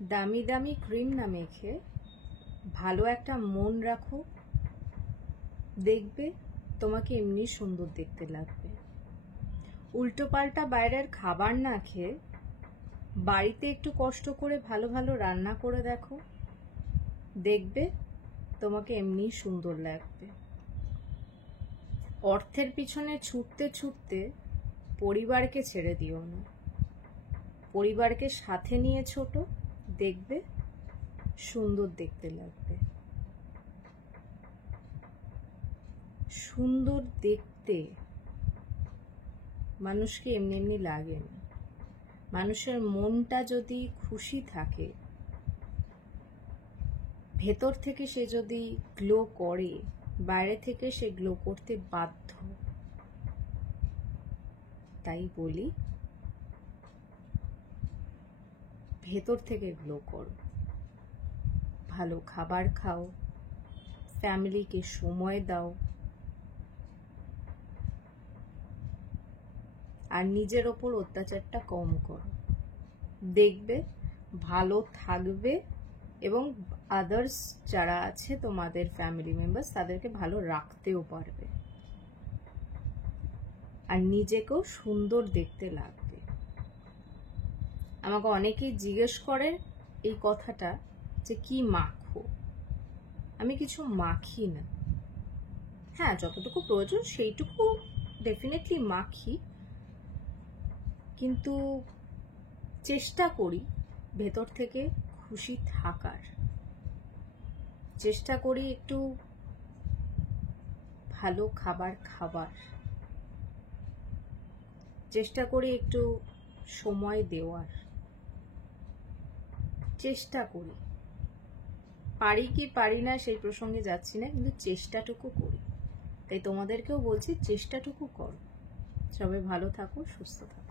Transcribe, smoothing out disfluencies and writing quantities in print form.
দামি দামি ক্রিম না মেখে ভালো একটা মন রাখো, দেখবে তোমাকে এমনি সুন্দর দেখতে লাগবে। উল্টো পাল্টা বাইরের খাবার না খেয়ে বাড়িতে একটু কষ্ট করে ভালো ভালো রান্না করে দেখো, দেখবে তোমাকে এমনি সুন্দর লাগবে। অর্থের পিছনে ছুটতে ছুটতে পরিবারকে ছেড়ে দিও না, পরিবারকে সাথে নিয়ে ছোট, দেখবে সুন্দর দেখতে লাগবে। সুন্দর দেখতে মানুষকে এমনি এমনি লাগে না। মানুষের মনটা যদি খুশি থাকে, ভেতর থেকে সে যদি গ্লো করে, বাইরে থেকে সে গ্লো করতে বাধ্য। তাই বলি, ভেতর থেকে গ্লো করো, ভালো খাবার খাও, ফ্যামিলিকে সময় দাও, আর নিজের ওপর অত্যাচারটা কম করো, দেখবে ভালো থাকবে এবং আদার্স যারা আছে তোমাদের ফ্যামিলি মেম্বার্স তাদেরকে ভালো রাখতেও পারবে, আর নিজেকেও সুন্দর দেখতে লাগবে। আমাকে অনেকেই জিজ্ঞেস করে এই কথাটা যে কি মাখো। আমি কিছু মাখি না। হ্যাঁ, যতটুকু প্রয়োজন সেইটুকু ডেফিনেটলি মাখি, কিন্তু চেষ্টা করি ভেতর থেকে খুশি থাকার। চেষ্টা করি একটু ভালো খাবার খাবার, চেষ্টা করি একটু সময় দেওয়ার, চেষ্টা করি। পারি কি পারি না সেই প্রসঙ্গে যাচ্ছি না, কিন্তু চেষ্টাটুকু করি। তাই তোমাদেরকেও বলছি চেষ্টাটুকু করো। সবাই ভালো থাকো, সুস্থ থাকো।